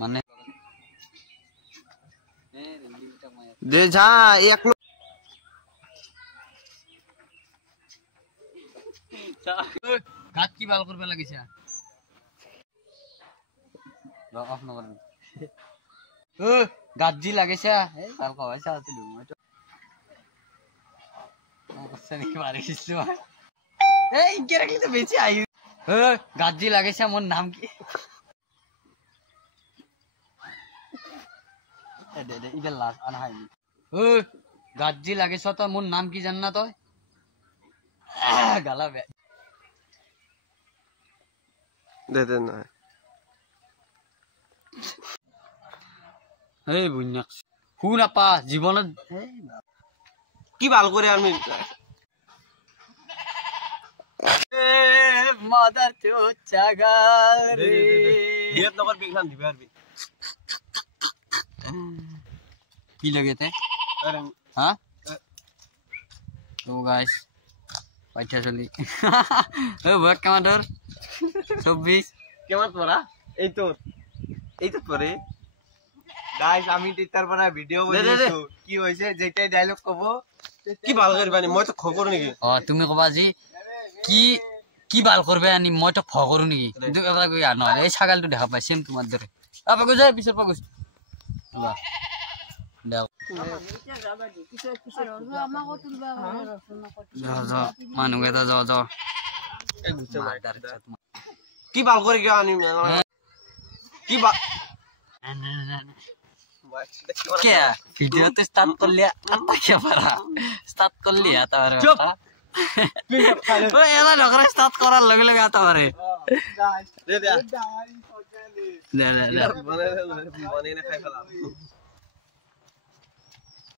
মানে দে যা এক গাত কি ভাল করবে লাগিছে অফ নকরেন ও গাত জি লাগিছে এই ভাল কবাই চাওতিলু মই তো অবস্থা নাকি মারি কিছু এই কে রাখলি তো বেঁচে আই ও গাত জি লাগিছে মোর নাম কি দে দে ইগেল লাস আনা হাই ও গাত জি লাগিছ তো মোর নাম কি জান না তুই গালা বে দে দে না এই বুইনাক শুন আপা জীবনত কি ভাল করে আমি মাদার চোচাগাল রে হিয়াত নগর বিখান দিবে আরবি কি লাগেতে হ্যাঁ তো গাইস পাইছা চলি ও বক কমান্ডার 26 কেমন তোরা এই তো পরে গাইস আমি টিটার পরা ভিডিও বনাইছো কি হইছে যেটাই ডায়লগ কব কি ভাল করবানি মই তো খবর নেকি তুমি কবা জি কি কি ভাল করবে আনি মই তো ফগরু নেকি কিন্তু এবারে কই আর নয় এই ছাগলটো দেখা পাই সেম তোমার ধরে আপা কই যায় পিছর পা কই বাহ দাও যা মানুকে তো যা কি ভাল করে কি আনি কি বা কে ভিডিও তো স্টার্ট করলি আতা কে পারা স্টার্ট করলি আতা পারে চুপ ও এলা নকরে স্টার্ট করার লগে লগে আতা পারে দে দে দে দে বনে না খাই ফেলা